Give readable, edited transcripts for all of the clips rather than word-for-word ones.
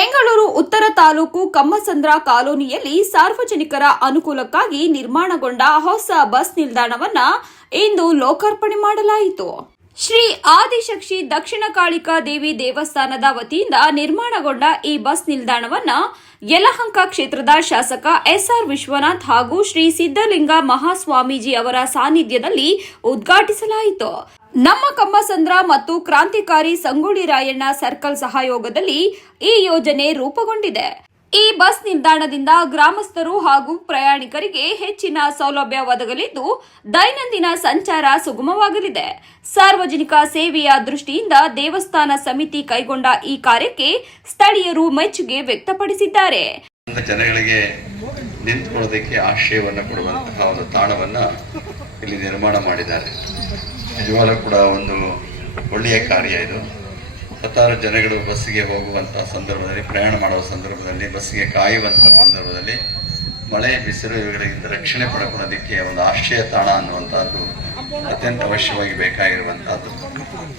ಬೆಂಗಳೂರು ಉತ್ತರ ತಾಲೂಕು ಕಮ್ಮಸಂದ್ರ ಕಾಲೋನಿಯಲ್ಲಿ ಸಾರ್ವಜನಿಕರ ಅನುಕೂಲಕ್ಕಾಗಿ ನಿರ್ಮಾಣಗೊಂಡ ಹೊಸ ಬಸ್ ನಿಲ್ದಾಣವನ್ನು ಇಂದು ಲೋಕಾರ್ಪಣೆ ಮಾಡಲಾಯಿತು. ಶ್ರೀ ಆದಿಶಕ್ತಿ ದಕ್ಷಿಣ ಕಾಳಿಕಾ ದೇವಿ ದೇವಸ್ಥಾನದ ವತಿಯಿಂದ ನಿರ್ಮಾಣಗೊಂಡ ಈ ಬಸ್ ನಿಲ್ದಾಣವನ್ನು ಯಲಹಂಕ ಕ್ಷೇತ್ರದ ಶಾಸಕ ಎಸ್ಆರ್ ವಿಶ್ವನಾಥ್ ಹಾಗೂ ಶ್ರೀ ಸಿದ್ದಲಿಂಗ ಮಹಾಸ್ವಾಮೀಜಿ ಅವರ ಸಾನ್ನಿಧ್ಯದಲ್ಲಿ ಉದ್ಘಾಟಿಸಲಾಯಿತು. ನಮ್ಮ ಕಮ್ಮಸಂದ್ರ ಮತ್ತು ಕ್ರಾಂತಿಕಾರಿ ಸಂಗೊಳ್ಳಿ ರಾಯಣ್ಣ ಸರ್ಕಲ್ ಸಹಯೋಗದಲ್ಲಿ ಈ ಯೋಜನೆ ರೂಪುಗೊಂಡಿದೆ. ಈ ಬಸ್ ನಿಲ್ದಾಣದಿಂದ ಗ್ರಾಮಸ್ಥರು ಹಾಗೂ ಪ್ರಯಾಣಿಕರಿಗೆ ಹೆಚ್ಚಿನ ಸೌಲಭ್ಯ ಒದಗಲಿದ್ದು ದೈನಂದಿನ ಸಂಚಾರ ಸುಗಮವಾಗಲಿದೆ. ಸಾರ್ವಜನಿಕ ಸೇವೆಯ ದೃಷ್ಟಿಯಿಂದ ದೇವಸ್ಥಾನ ಸಮಿತಿ ಕೈಗೊಂಡ ಈ ಕಾರ್ಯಕ್ಕೆ ಸ್ಥಳೀಯರು ಮೆಚ್ಚುಗೆ ವ್ಯಕ್ತಪಡಿಸಿದ್ದಾರೆ. ಜನಗಳಿಗೆ ನಿಂತುಕೊಳ್ಳೋದಕ್ಕೆ ಆಶ್ರಯವನ್ನು ಕೊಡುವಂತಹ ಒಂದು ತಾಣವನ್ನು ಇಲ್ಲಿ ನಿರ್ಮಾಣ ಮಾಡಿದ್ದಾರೆ. ನಿಜವಾಗ್ಲೂ ಕೂಡ ಒಂದು ಒಳ್ಳೆಯ ಕಾರ್ಯ ಇದು. ಹತ್ತಾರು ಜನಗಳು ಬಸ್ಸಿಗೆ ಹೋಗುವಂತಹ ಸಂದರ್ಭದಲ್ಲಿ, ಪ್ರಯಾಣ ಮಾಡುವ ಸಂದರ್ಭದಲ್ಲಿ, ಬಸ್ಸಿಗೆ ಕಾಯುವಂತಹ ಸಂದರ್ಭದಲ್ಲಿ ಮಳೆ ಬಿಸಿಲು ಇವುಗಳಿಂದ ರಕ್ಷಣೆ ಪಡ್ಕೊಳ್ಳೋದಕ್ಕೆ ಒಂದು ಆಶ್ರಯ ತಾಣ ಅನ್ನುವಂಥದ್ದು ಅತ್ಯಂತ ಅವಶ್ಯವಾಗಿ ಬೇಕಾಗಿರುವಂಥದ್ದು.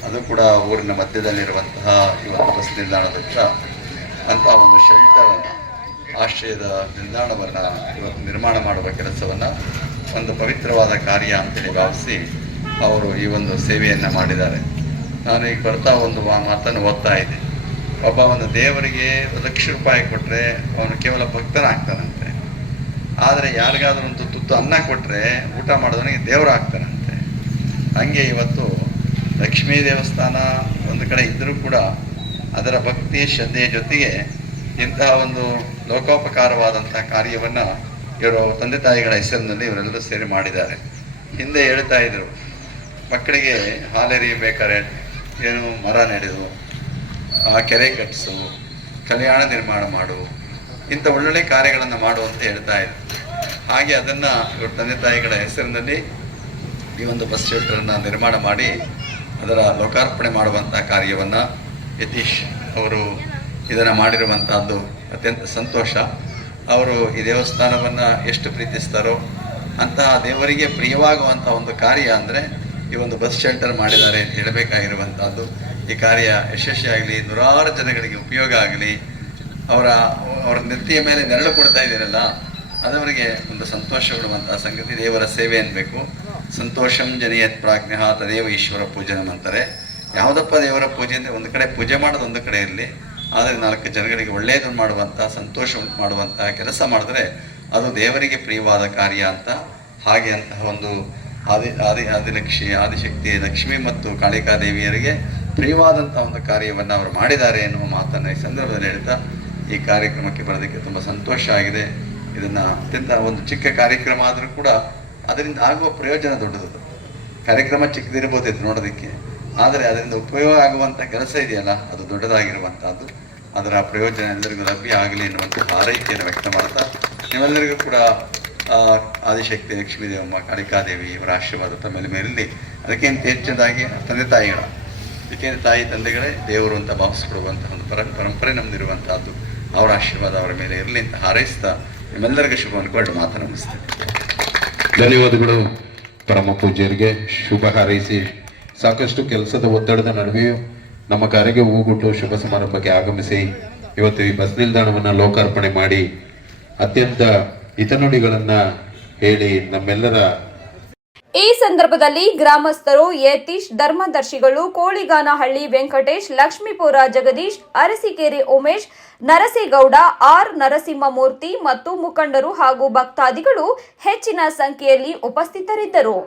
ಅದು ಕೂಡ ಊರಿನ ಮಧ್ಯದಲ್ಲಿರುವಂತಹ ಈ ಒಂದು ಬಸ್ ನಿಲ್ದಾಣದ ಹತ್ರ ಅಂತ ಒಂದು ಶೆಲ್ಟರ್ ಆಶ್ರಯದ ನಿಲ್ದಾಣವನ್ನು ಇವತ್ತು ನಿರ್ಮಾಣ ಮಾಡುವ ಕೆಲಸವನ್ನು ಒಂದು ಪವಿತ್ರವಾದ ಕಾರ್ಯ ಅಂತೇಳಿ ಭಾವಿಸಿ ಅವರು ಈ ಒಂದು ಸೇವೆಯನ್ನು ಮಾಡಿದ್ದಾರೆ. ನಾನು ಈಗ ಬರ್ತಾ ಒಂದು ಮಾತನ್ನು ಓದ್ತಾ ಇದ್ದೆ. ಒಬ್ಬ ಒಂದು ದೇವರಿಗೆ ₹1,00,000 ಕೊಟ್ಟರೆ ಅವನು ಕೇವಲ ಭಕ್ತನಾಗ್ತಾನಂತೆ. ಆದರೆ ಯಾರಿಗಾದ್ರೂ ಒಂದು ತುತ್ತು ಅನ್ನ ಕೊಟ್ಟರೆ ಊಟ ಮಾಡೋದನಿಗೆ ದೇವರಾಗ್ತಾನಂತೆ. ಹಂಗೆ ಇವತ್ತು ಲಕ್ಷ್ಮೀ ದೇವಸ್ಥಾನ ಒಂದು ಕಡೆ ಇದ್ದರೂ ಕೂಡ ಅದರ ಭಕ್ತಿ ಶ್ರದ್ಧೆಯ ಜೊತೆಗೆ ಇಂತಹ ಒಂದು ಲೋಕೋಪಕಾರವಾದಂತಹ ಕಾರ್ಯವನ್ನು ಇವರು ತಂದೆ ತಾಯಿಗಳ ಹೆಸರಿನಲ್ಲಿ ಇವರೆಲ್ಲರೂ ಸೇರಿ ಮಾಡಿದ್ದಾರೆ. ಹಿಂದೆ ಹೇಳ್ತಾ ಇದ್ರು, ಮಕ್ಕಳಿಗೆ ಹಾಲೆರಿಬೇಕಾದ್ರೆ ಏನು ಮರ ನೆಡೆದು, ಆ ಕೆರೆ ಕಟ್ಟಿಸು, ಕಲ್ಯಾಣ ನಿರ್ಮಾಣ ಮಾಡು, ಇಂಥ ಒಳ್ಳೊಳ್ಳೆ ಕಾರ್ಯಗಳನ್ನು ಮಾಡು ಅಂತ ಹೇಳ್ತಾ ಇದ್ರು. ಹಾಗೆ ಅದನ್ನು ಇವ್ರ ತಂದೆ ತಾಯಿಗಳ ಹೆಸರಿನಲ್ಲಿ ಈ ಒಂದು ಬಸ್ ಶೆಲ್ಟರನ್ನು ನಿರ್ಮಾಣ ಮಾಡಿ ಅದರ ಲೋಕಾರ್ಪಣೆ ಮಾಡುವಂಥ ಕಾರ್ಯವನ್ನು ಯತೀಶ್ ಅವರು ಇದನ್ನು ಮಾಡಿರುವಂಥದ್ದು ಅತ್ಯಂತ ಸಂತೋಷ. ಅವರು ಈ ದೇವಸ್ಥಾನವನ್ನು ಎಷ್ಟು ಪ್ರೀತಿಸ್ತಾರೋ ಅಂತಹ ದೇವರಿಗೆ ಪ್ರಿಯವಾಗುವಂಥ ಒಂದು ಕಾರ್ಯ ಅಂದರೆ ಈ ಒಂದು ಬಸ್ ಶೆಲ್ಟರ್ ಮಾಡಿದ್ದಾರೆ ಅಂತ ಹೇಳಬೇಕಾಗಿರುವಂಥದ್ದು. ಈ ಕಾರ್ಯ ಯಶಸ್ವಿಯಾಗಲಿ, ನೂರಾರು ಜನಗಳಿಗೆ ಉಪಯೋಗ ಆಗಲಿ. ಅವರ ನೆತ್ತಿಯ ಮೇಲೆ ನೆರಳು ಕೊಡ್ತಾ ಇದ್ದೀರಲ್ಲ, ಅದವರಿಗೆ ಒಂದು ಸಂತೋಷ ಕೊಡುವಂತಹ ಸಂಗತಿ. ದೇವರ ಸೇವೆ ಅನ್ಬೇಕು. ಸಂತೋಷಂ ಜನಯತ್ ಪ್ರಾಜ್ಞ ತದೇವ ಈಶ್ವರ ಪೂಜನಂ ಅಂತಾರೆ. ಯಾವುದಪ್ಪ ದೇವರ ಪೂಜೆ ಅಂದರೆ ಒಂದು ಕಡೆ ಪೂಜೆ ಮಾಡೋದು ಒಂದು ಕಡೆ ಇರಲಿ, ಆದರೆ 4 ಜನಗಳಿಗೆ ಒಳ್ಳೆಯದನ್ನು ಮಾಡುವಂತಹ, ಸಂತೋಷ ಮಾಡುವಂತಹ ಕೆಲಸ ಮಾಡಿದ್ರೆ ಅದು ದೇವರಿಗೆ ಪ್ರಿಯವಾದ ಕಾರ್ಯ ಅಂತ. ಹಾಗೆ ಅಂತಹ ಒಂದು ಆದಿಶಕ್ತಿ ಲಕ್ಷ್ಮಿ ಮತ್ತು ಕಾಳಿಕಾದೇವಿಯರಿಗೆ ಪ್ರಿಯವಾದಂಥ ಒಂದು ಕಾರ್ಯವನ್ನು ಅವರು ಮಾಡಿದ್ದಾರೆ ಎನ್ನುವ ಮಾತನ್ನು ಈ ಸಂದರ್ಭದಲ್ಲಿ ಹೇಳ್ತಾ ಈ ಕಾರ್ಯಕ್ರಮಕ್ಕೆ ಬರೋದಕ್ಕೆ ತುಂಬ ಸಂತೋಷ ಆಗಿದೆ. ಇದನ್ನು ಅತ್ಯಂತ ಒಂದು ಚಿಕ್ಕ ಕಾರ್ಯಕ್ರಮ ಆದರೂ ಕೂಡ ಅದರಿಂದ ಆಗುವ ಪ್ರಯೋಜನ ದೊಡ್ಡದು. ಕಾರ್ಯಕ್ರಮ ಚಿಕ್ಕದಿರ್ಬೋದಿತ್ತು ನೋಡೋದಕ್ಕೆ, ಆದರೆ ಅದರಿಂದ ಉಪಯೋಗ ಆಗುವಂಥ ಕೆಲಸ ಇದೆಯಲ್ಲ, ಅದು ದೊಡ್ಡದಾಗಿರುವಂಥದ್ದು. ಅದರ ಪ್ರಯೋಜನ ಎಲ್ಲರಿಗೂ ಲಭ್ಯ ಆಗಲಿ ಎನ್ನುವಂಥ ಹಾರೈಕೆಯನ್ನು ವ್ಯಕ್ತ ಮಾಡ್ತಾ, ನೀವೆಲ್ಲರಿಗೂ ಕೂಡ ಆದಿಶಕ್ತಿ ಲಕ್ಷ್ಮೀ ದೇವಮ್ಮ ಕಾಳಿಕಾದೇವಿ ಇವರ ಆಶೀರ್ವಾದ ತಮ್ಮ ಮೇಲಿರಲಿ. ಅದಕ್ಕಿಂತ ಹೆಚ್ಚಿನದಾಗಿ ತಂದೆ ತಾಯಿಗಳ, ಏಕೆಂದರೆ ತಾಯಿ ತಂದೆಗಳೇ ದೇವರು ಅಂತ ಭಾವಿಸ್ಕೊಡುವಂತಹ ಒಂದು ಪರಂಪರೆ ನಮ್ಮದಿರುವಂತಹದ್ದು. ಅವರ ಆಶೀರ್ವಾದ ಅವರ ಮೇಲೆ ಇರಲಿ ಅಂತ ಹಾರೈಸ್ತಾ ನಿಮ್ಮೆಲ್ಲರಿಗೂ ಶುಭ ಅನ್ಕೊಂಡು ಮಾತನಾಡಿಸ್ತೇನೆ. ಧನ್ಯವಾದಗಳು ಪರಮ ಪೂಜ್ಯರಿಗೆ. ಶುಭ ಹಾರೈಸಿ ಸಾಕಷ್ಟು ಕೆಲಸದ ಒತ್ತಡದ ನಡುವೆಯೂ ನಮ್ಮ ಕಾರ್ಯಕ್ಕೆ ಹೂಗುಟ್ಟು ಶುಭ ಸಮಾರಂಭಕ್ಕೆ ಆಗಮಿಸಿ ಇವತ್ತು ಈ ಬಸ್ ನಿಲ್ದಾಣವನ್ನು ಲೋಕಾರ್ಪಣೆ ಮಾಡಿ ಅತ್ಯಂತ ಹಿತನುಡಿಗಳನ್ನ ಹೇಳಿ ನಮ್ಮೆಲ್ಲರ ಈ ಸಂದರ್ಭದಲ್ಲಿ ಗ್ರಾಮಸ್ಥರು ಯತೀಶ್, ಧರ್ಮದರ್ಶಿಗಳು, ಕೋಳಿಗಾನಹಳ್ಳಿ ವೆಂಕಟೇಶ್, ಲಕ್ಷ್ಮೀಪುರ ಜಗದೀಶ್, ಅರಸೀಕೆರೆ ಉಮೇಶ್, ನರಸೇಗೌಡ, ಆರ್ ನರಸಿಂಹಮೂರ್ತಿ ಮತ್ತು ಮುಖಂಡರು ಹಾಗೂ ಭಕ್ತಾದಿಗಳು ಹೆಚ್ಚಿನ ಸಂಖ್ಯೆಯಲ್ಲಿ ಉಪಸ್ಥಿತರಿದ್ದರು.